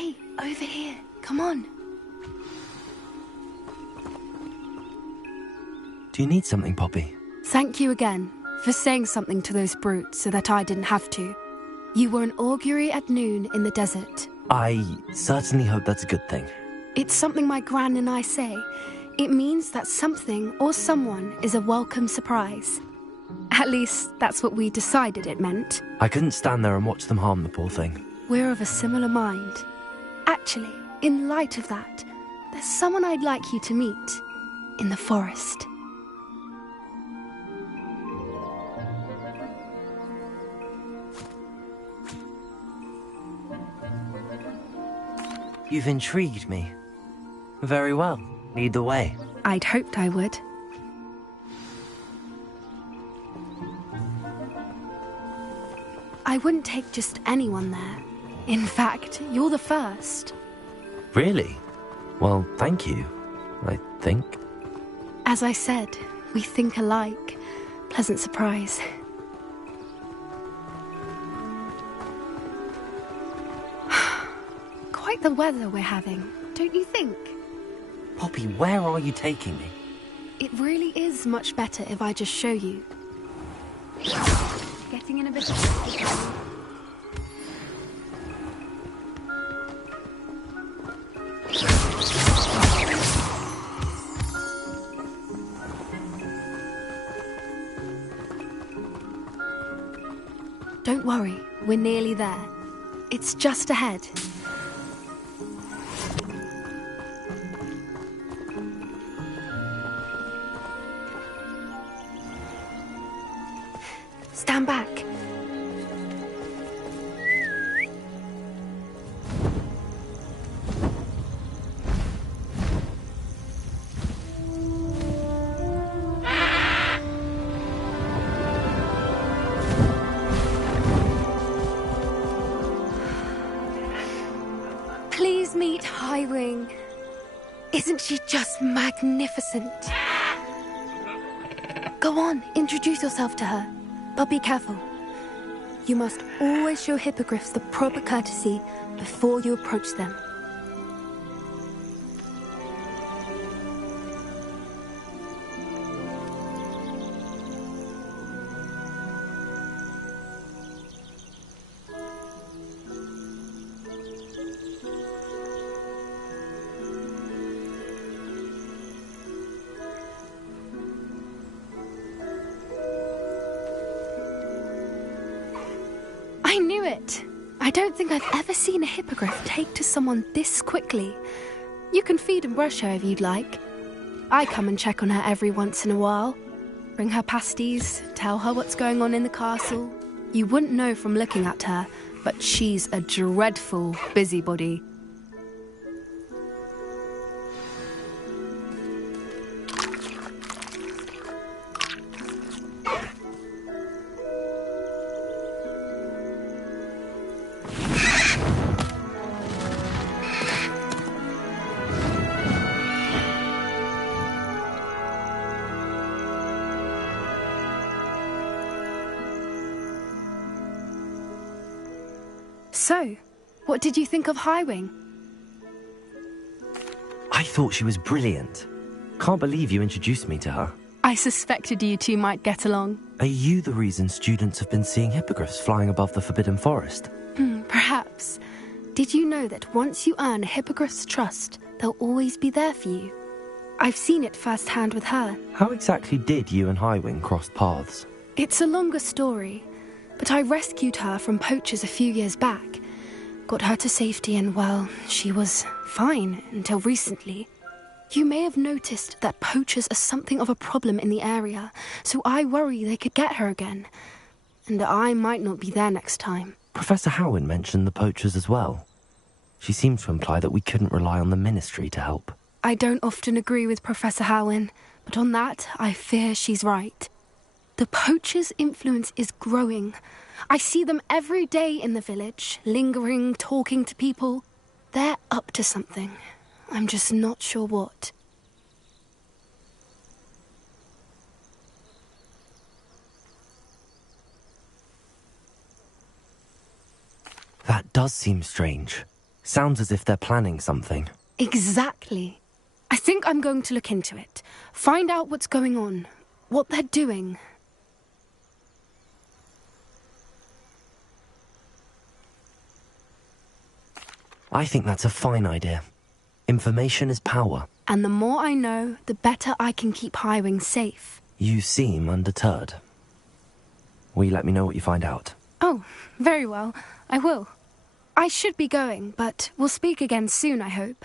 Hey, over here. Come on. Do you need something, Poppy? Thank you again for saying something to those brutes so that I didn't have to. You were an augury at noon in the desert. I certainly hope that's a good thing. It's something my gran and I say. It means that something or someone is a welcome surprise. At least, that's what we decided it meant. I couldn't stand there and watch them harm the poor thing. We're of a similar mind. Actually, in light of that, there's someone I'd like you to meet in the forest. You've intrigued me. Very well. Lead the way. I'd hoped I would. I wouldn't take just anyone there. In fact, you're the first. Really? Well, thank you, I think. As I said, we think alike. Pleasant surprise. Quite the weather we're having, don't you think? Poppy, where are you taking me? It really is much better if I just show you. Getting in a bit of... Don't worry, we're nearly there. It's just ahead. Stand back. Please meet Highwing. Isn't she just magnificent? Go on, introduce yourself to her. But be careful. You must always show hippogriffs the proper courtesy before you approach them. I knew it! I don't think I've ever seen a hippogriff take to someone this quickly. You can feed and brush her if you'd like. I come and check on her every once in a while. Bring her pasties, tell her what's going on in the castle. You wouldn't know from looking at her, but she's a dreadful busybody. So, what did you think of Highwing? I thought she was brilliant. Can't believe you introduced me to her. I suspected you two might get along. Are you the reason students have been seeing hippogriffs flying above the Forbidden Forest? Perhaps. Did you know that once you earn a hippogriff's trust, they'll always be there for you? I've seen it firsthand with her. How exactly did you and Highwing cross paths? It's a longer story, but I rescued her from poachers a few years back. Got her to safety and, well, she was fine until recently. You may have noticed that poachers are something of a problem in the area, so I worry they could get her again. And I might not be there next time. Professor Howin mentioned the poachers as well. She seemed to imply that we couldn't rely on the ministry to help. I don't often agree with Professor Howin, but on that, I fear she's right. The poachers' influence is growing. I see them every day in the village, lingering, talking to people. They're up to something. I'm just not sure what. That does seem strange. Sounds as if they're planning something. Exactly. I think I'm going to look into it. Find out what's going on. What they're doing. I think that's a fine idea. Information is power. And the more I know, the better I can keep Highwing safe. You seem undeterred. Will you let me know what you find out? Oh, very well. I will. I should be going, but we'll speak again soon, I hope.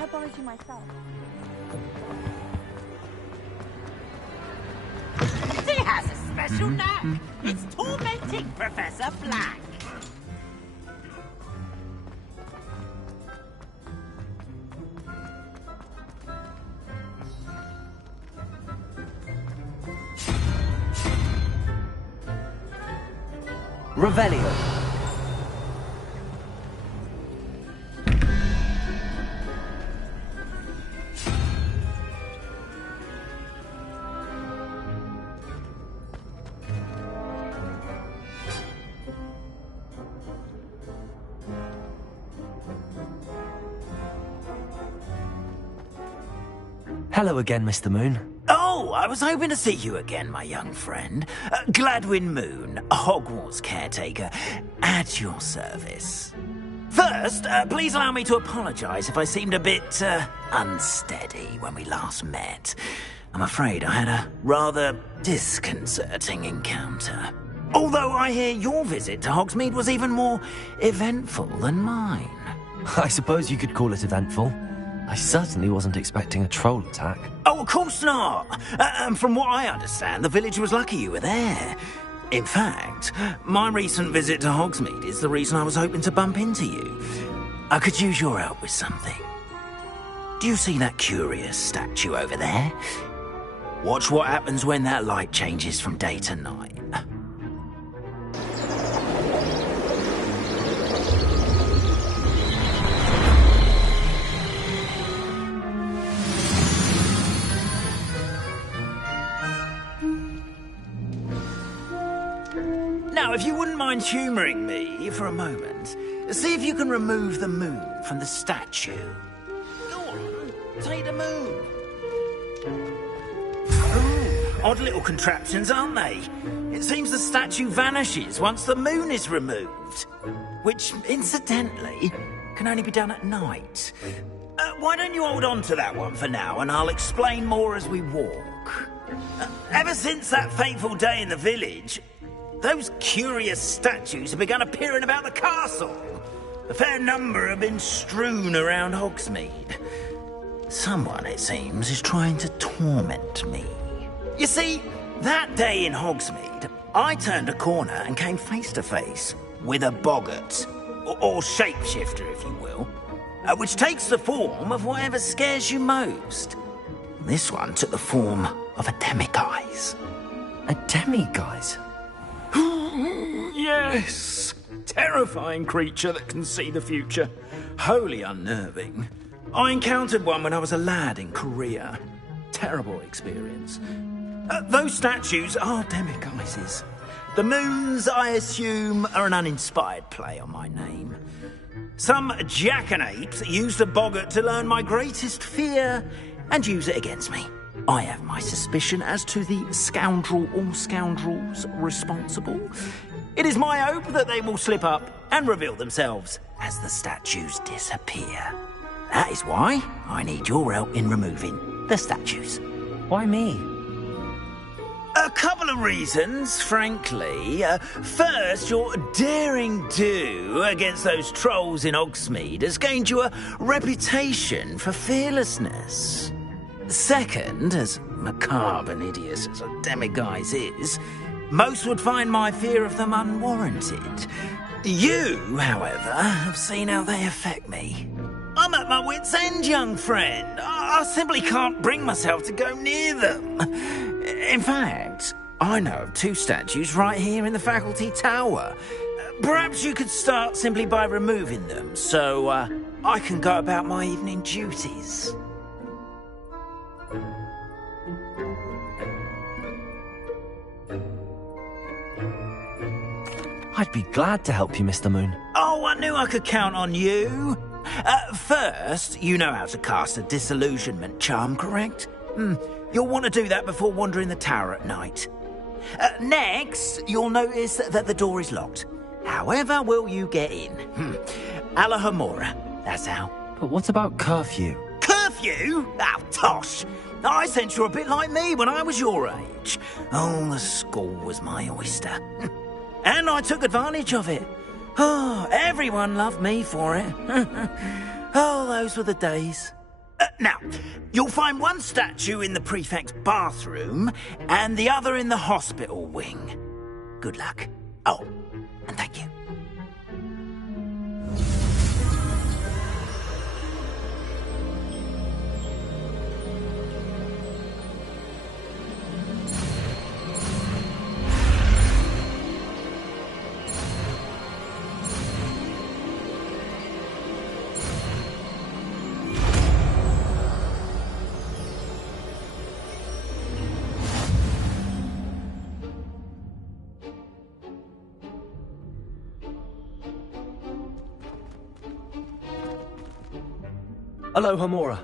I borrowed you myself. She has a special knack. It's tormenting Professor Black. Revelio. Hello again, Mr. Moon. Oh, I was hoping to see you again, my young friend. Gladwin Moon, Hogwarts caretaker, at your service. First, please allow me to apologise if I seemed a bit, unsteady when we last met. I'm afraid I had a rather disconcerting encounter. Although I hear your visit to Hogsmeade was even more eventful than mine. I suppose you could call it eventful. I certainly wasn't expecting a troll attack. Oh, of course not. And from what I understand, the village was lucky you were there. In fact, my recent visit to Hogsmeade is the reason I was hoping to bump into you. I could use your help with something. Do you see that curious statue over there? Watch what happens when that light changes from day to night. Now, if you wouldn't mind humouring me for a moment, see if you can remove the moon from the statue. Go on, take the moon. Ooh, odd little contraptions, aren't they? It seems the statue vanishes once the moon is removed. Which, incidentally, can only be done at night. Why don't you hold on to that one for now, and I'll explain more as we walk. Ever since that fateful day in the village, those curious statues have begun appearing about the castle. A fair number have been strewn around Hogsmeade. Someone, it seems, is trying to torment me. You see, that day in Hogsmeade, I turned a corner and came face to face with a boggart, or shapeshifter, if you will, which takes the form of whatever scares you most. This one took the form of a demiguise. A demiguise? Yes! Terrifying creature that can see the future. Wholly unnerving. I encountered one when I was a lad in Korea. Terrible experience. Those statues are demiguises. The moons, I assume, are an uninspired play on my name. Some jackanapes used a boggart to learn my greatest fear and use it against me. I have my suspicion as to the scoundrel or scoundrels responsible. It is my hope that they will slip up and reveal themselves as the statues disappear. That is why I need your help in removing the statues. Why me? A couple of reasons, frankly. First, your daring do against those trolls in Hogsmeade has gained you a reputation for fearlessness. Second, as macabre and hideous as a demiguise is, most would find my fear of them unwarranted. You, however, have seen how they affect me. I'm at my wit's end, young friend. I simply can't bring myself to go near them. In fact, I know of two statues right here in the faculty tower. Perhaps you could start simply by removing them, so I can go about my evening duties. I'd be glad to help you, Mr. Moon. Oh, I knew I could count on you. First, you know how to cast a disillusionment charm, correct? You'll want to do that before wandering the tower at night. Next, you'll notice that the door is locked. However will you get in? Alahomora, that's how. But what about curfew? Curfew? Oh, tosh. I sense you're a bit like me when I was your age. Oh, the school was my oyster. And I took advantage of it. Oh, everyone loved me for it. Oh, those were the days. Now, you'll find one statue in the prefect's bathroom and the other in the hospital wing. Good luck. Oh, and thank you. Hello, Homora.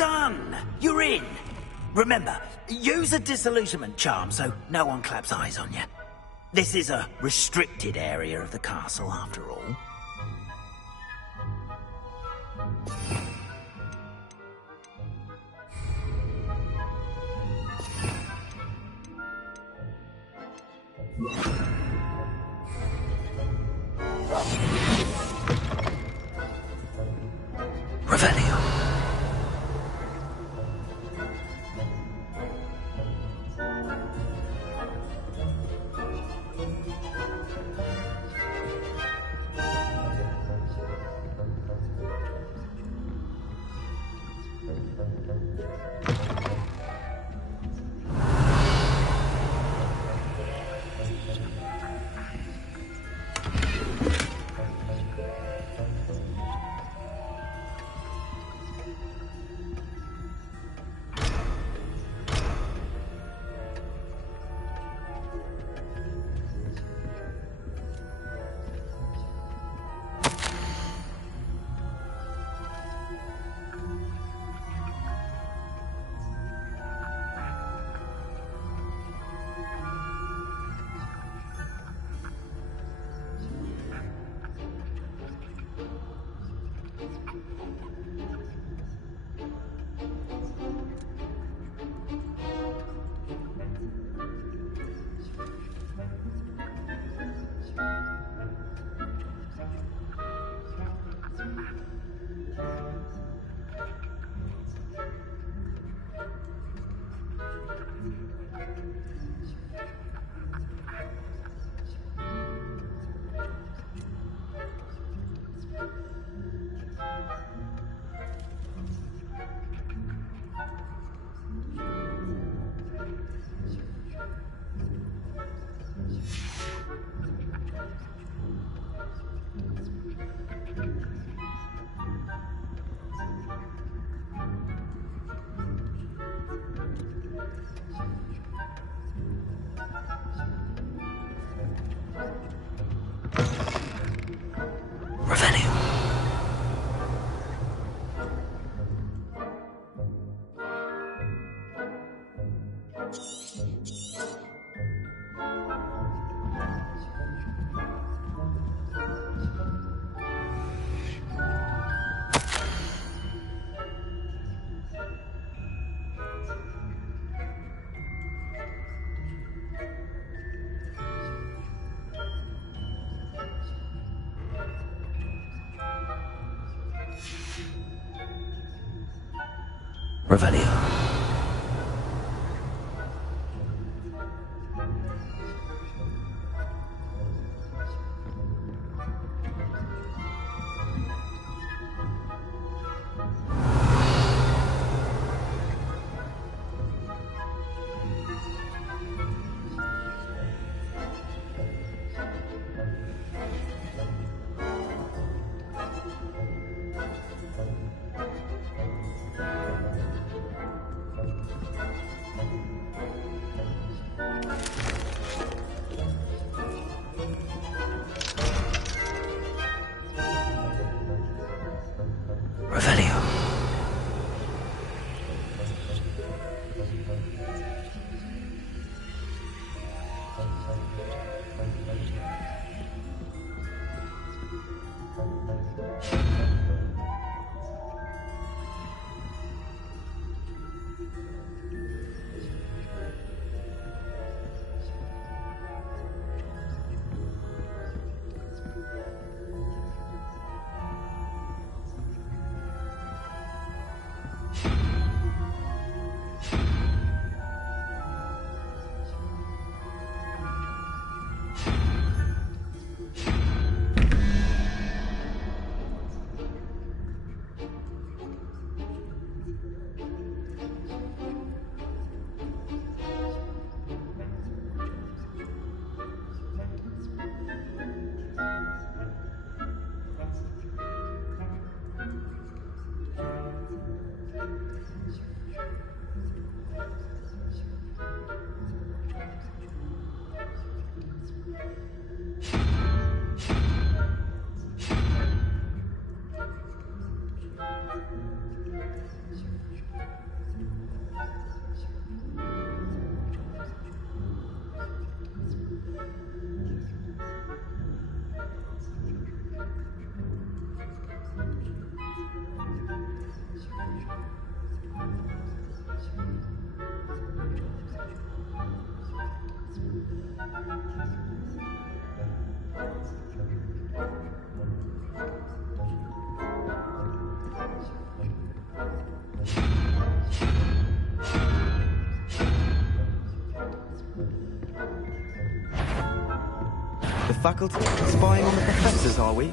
done! You're in! Remember, use a disillusionment charm so no one claps eyes on you. This is a restricted area of the castle, after all. Revelio. Revelio. Revelio. faculty? Spying on the professors, are we?